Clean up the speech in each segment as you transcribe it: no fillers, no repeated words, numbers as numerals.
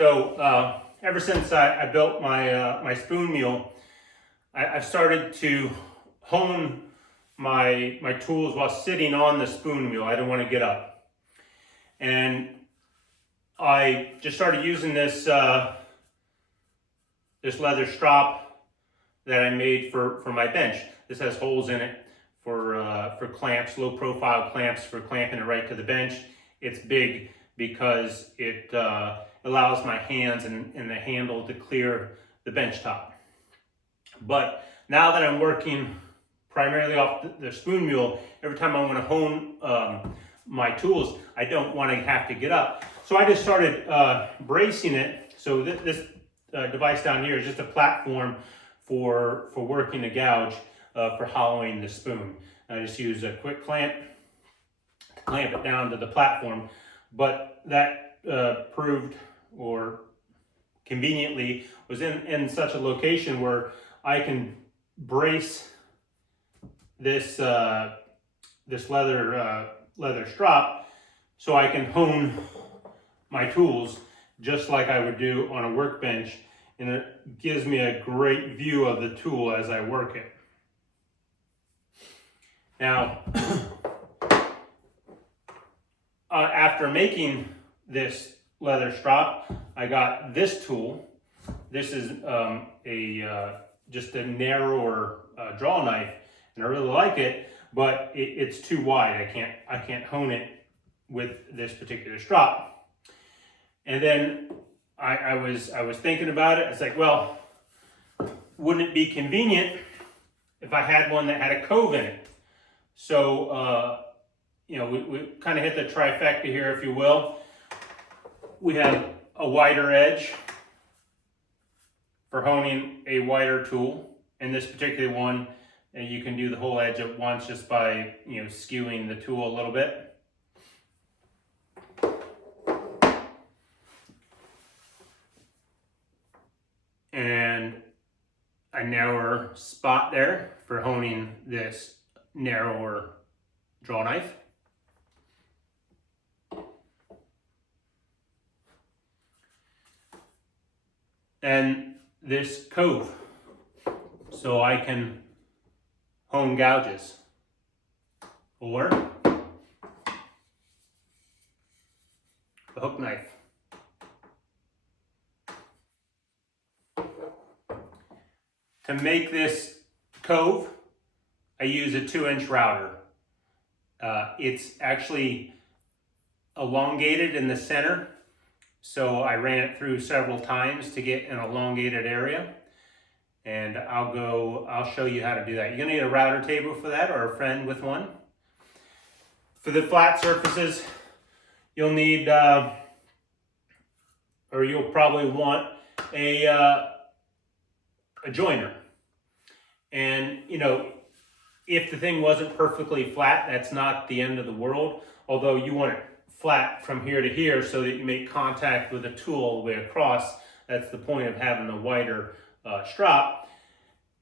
So ever since I built my spoon mule, I've started to hone my tools while sitting on the spoon mule. I don't want to get up, and I just started using this this leather strop that I made for my bench. This has holes in it for clamps, low profile clamps for clamping it right to the bench. It's big because it allows my hands and the handle to clear the bench top. But now that I'm working primarily off the spoon mule, every time I want to hone my tools, I don't want to have to get up. So I just started bracing it. So this device down here is just a platform for working the gouge for hollowing the spoon. I just use a quick clamp to clamp it down to the platform. But that proved, or conveniently, was in such a location where I can brace this this leather strop so I can hone my tools just like I would do on a workbench, and it gives me a great view of the tool as I work it. Now, after making this leather strop, I got this tool. This is just a narrower draw knife, and I really like it, but it's too wide. I can't hone it with this particular strop. And then I was thinking about it. It's like, well, wouldn't it be convenient if I had one that had a cove in it? So you know, we kind of hit the trifecta here, if you will. We have a wider edge for honing a wider tool. In this particular one, you can do the whole edge at once just by, you know, skewing the tool a little bit. And a narrower spot there for honing this narrower draw knife. And this cove, so I can hone gouges, or a hook knife. To make this cove, I use a 2-inch router. It's actually elongated in the center, so I ran it through several times to get an elongated area. And I'll show you how to do that. You're gonna need a router table for that, or a friend with one. For the flat surfaces, you'll need, or you'll probably want a joiner. And you know, if the thing wasn't perfectly flat, that's not the end of the world. Although you want it flat from here to here so that you make contact with the tool all the way across. That's the point of having a wider strop.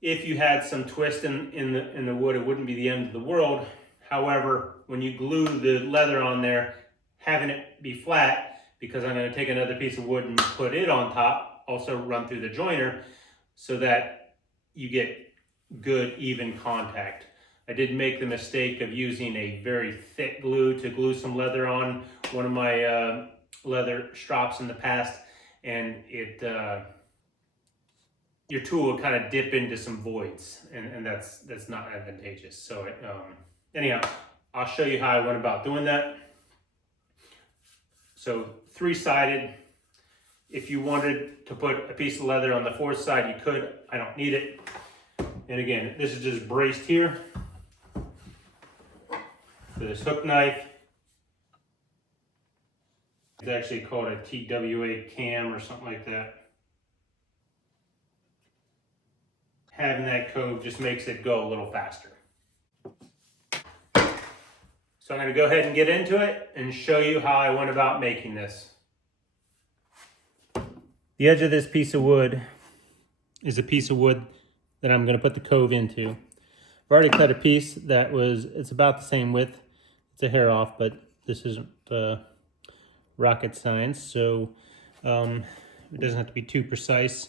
If you had some twist in the wood, it wouldn't be the end of the world. However, when you glue the leather on there, having it be flat, because I'm going to take another piece of wood and put it on top, also run through the joiner, so that you get good even contact. I did make the mistake of using a very thick glue to glue some leather on one of my leather strops in the past, and your tool will kind of dip into some voids, and that's not advantageous. So anyhow, I'll show you how I went about doing that. So 3-sided. If you wanted to put a piece of leather on the 4th side, you could. I don't need it. And again, this is just braced here for this hook knife. It's actually called a TWA cam or something like that. Having that cove just makes it go a little faster. So I'm going to go ahead and get into it and show you how I went about making this. The edge of this piece of wood is a piece of wood that I'm going to put the cove into. I've already cut a piece that it's about the same width. It's a hair off, but this isn't rocket science. So It doesn't have to be too precise.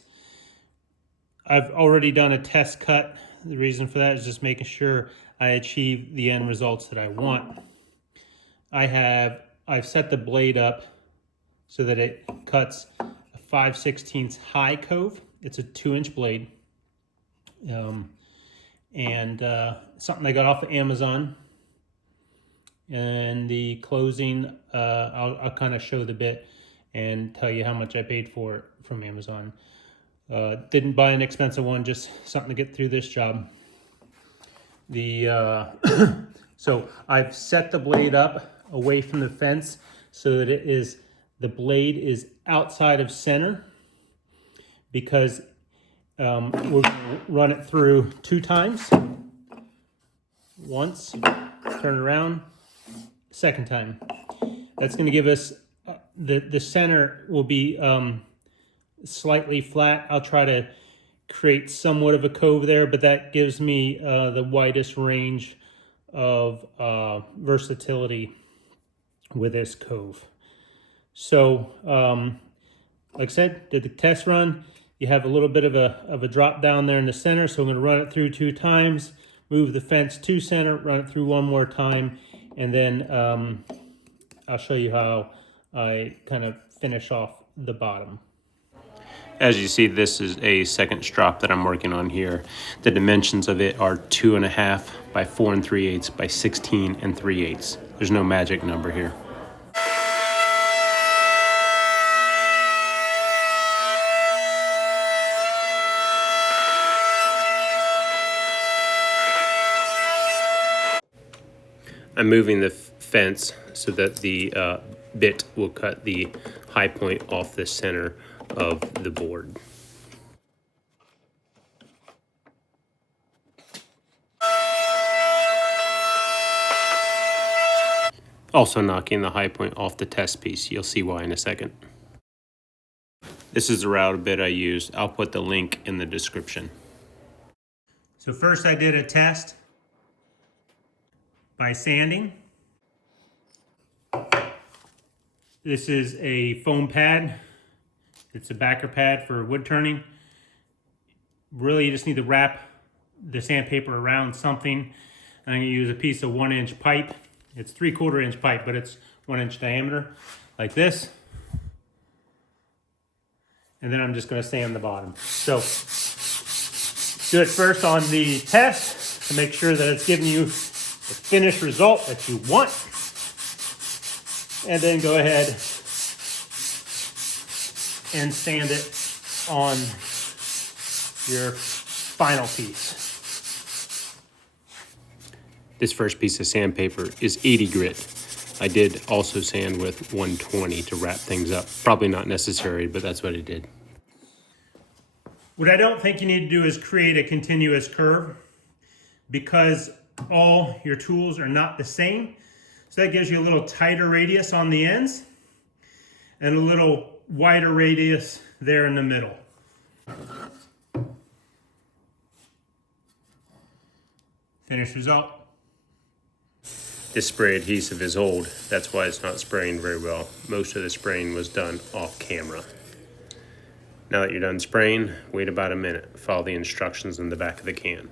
I've already done a test cut. The reason for that is just making sure I achieve the end results that I want. I've set the blade up so that it cuts a 5/16 high cove. It's a 2-inch blade. Something I got off of Amazon. And the closing, I'll kind of show the bit and tell you how much I paid for it from Amazon. Didn't buy an expensive one, just something to get through this job. So I've set the blade up away from the fence so that the blade is outside of center, because we're going to run it through 2 times. Once, turn around, second time. That's going to give us, the center will be slightly flat. I'll try to create somewhat of a cove there, but that gives me the widest range of versatility with this cove. So, like I said, did the test run. You have a little bit of a drop down there in the center, so I'm going to run it through 2 times, move the fence to center, run it through 1 more time, and then I'll show you how I kind of finish off the bottom. As you see, this is a second strop that I'm working on here. The dimensions of it are 2.5 by 4 3/8 by 16 3/8. There's no magic number here. I'm moving the fence so that the bit will cut the high point off the center of the board. Also knocking the high point off the test piece. You'll see why in a second. This is the router bit I used. I'll put the link in the description. So first I did a test by sanding. This is a foam pad. It's a backer pad for wood turning. Really, you just need to wrap the sandpaper around something. I'm going to use a piece of 1-inch pipe. It's 3/4 inch pipe, but it's 1 inch diameter, like this. And then I'm just going to sand the bottom. So do it first on the test to make sure that it's giving you the finished result that you want. And then go ahead and sand it on your final piece. This first piece of sandpaper is 80 grit. I did also sand with 120 to wrap things up. Probably not necessary, but that's what I did. What I don't think you need to do is create a continuous curve, because all your tools are not the same. So that gives you a little tighter radius on the ends and a little wider radius there in the middle. Finished result. This spray adhesive is old. That's why it's not spraying very well. Most of the spraying was done off camera. Now that you're done spraying, wait about a minute. Follow the instructions in the back of the can.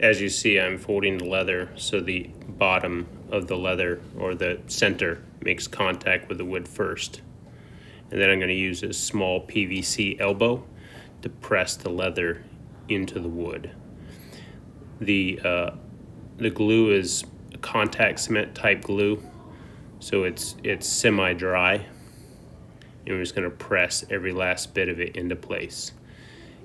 As you see, I'm folding the leather so the bottom of the leather, or the center, makes contact with the wood first. And then I'm going to use a small PVC elbow to press the leather into the wood. The glue is a contact cement type glue, so it's semi-dry. And we're just going to press every last bit of it into place.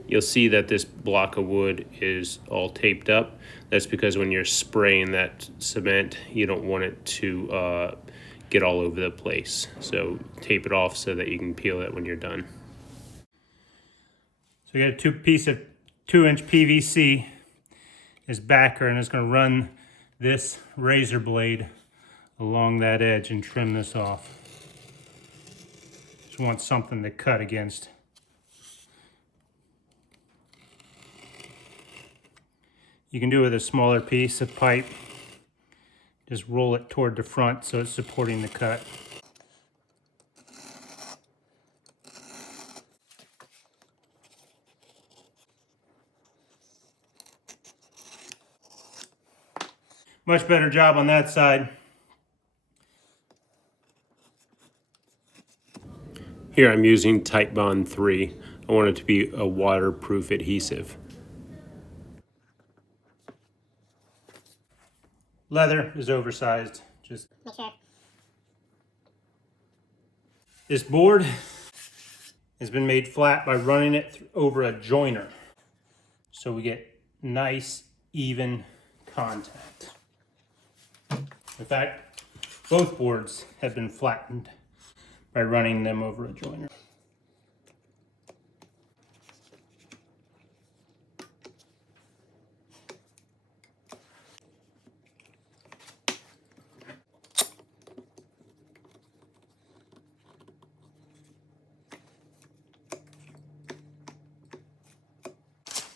You'll see that this block of wood is all taped up. That's because when you're spraying that cement, you don't want it to get all over the place. So tape it off so that you can peel it when you're done. So you got a piece of 2-inch PVC as backer, and it's going to run this razor blade along that edge and trim this off. Just want something to cut against. You can do it with a smaller piece of pipe. Just roll it toward the front so it's supporting the cut. Much better job on that side. Here I'm using Titebond 3. I want it to be a waterproof adhesive. Leather is oversized. Just Make sure. this board has been made flat by running it over a joiner. So we get nice, even contact. In fact, both boards have been flattened by running them over a joiner.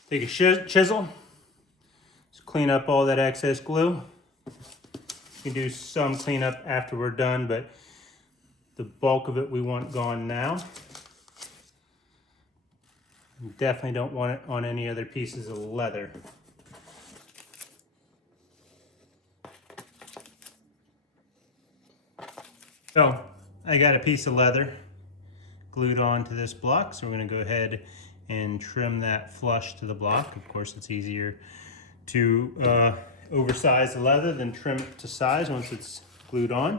Take a chisel, just clean up all that excess glue. You can do some cleanup after we're done, but the bulk of it we want gone now. You definitely don't want it on any other pieces of leather. So I got a piece of leather glued onto this block, so we're going to go ahead and trim that flush to the block. Of course, it's easier to oversize the leather than trim it to size once it's glued on.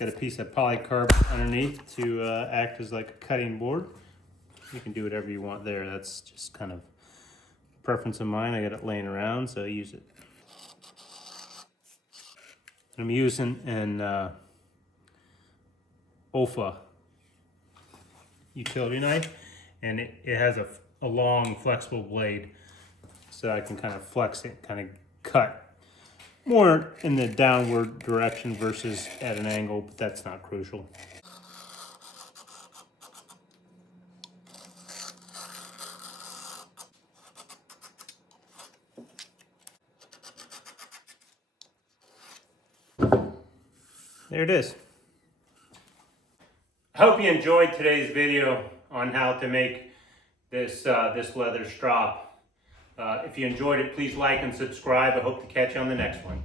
Got a piece of polycarb underneath to act as like a cutting board. You can do whatever you want there. That's just kind of a preference of mine. I got it laying around, so I use it. I'm using an OFA utility knife, and it has a long flexible blade, so I can kind of flex it, kind of cut more in the downward direction versus at an angle, but that's not crucial. There it is. I hope you enjoyed today's video on how to make this leather strop. If you enjoyed it, please like and subscribe. I hope to catch you on the next one.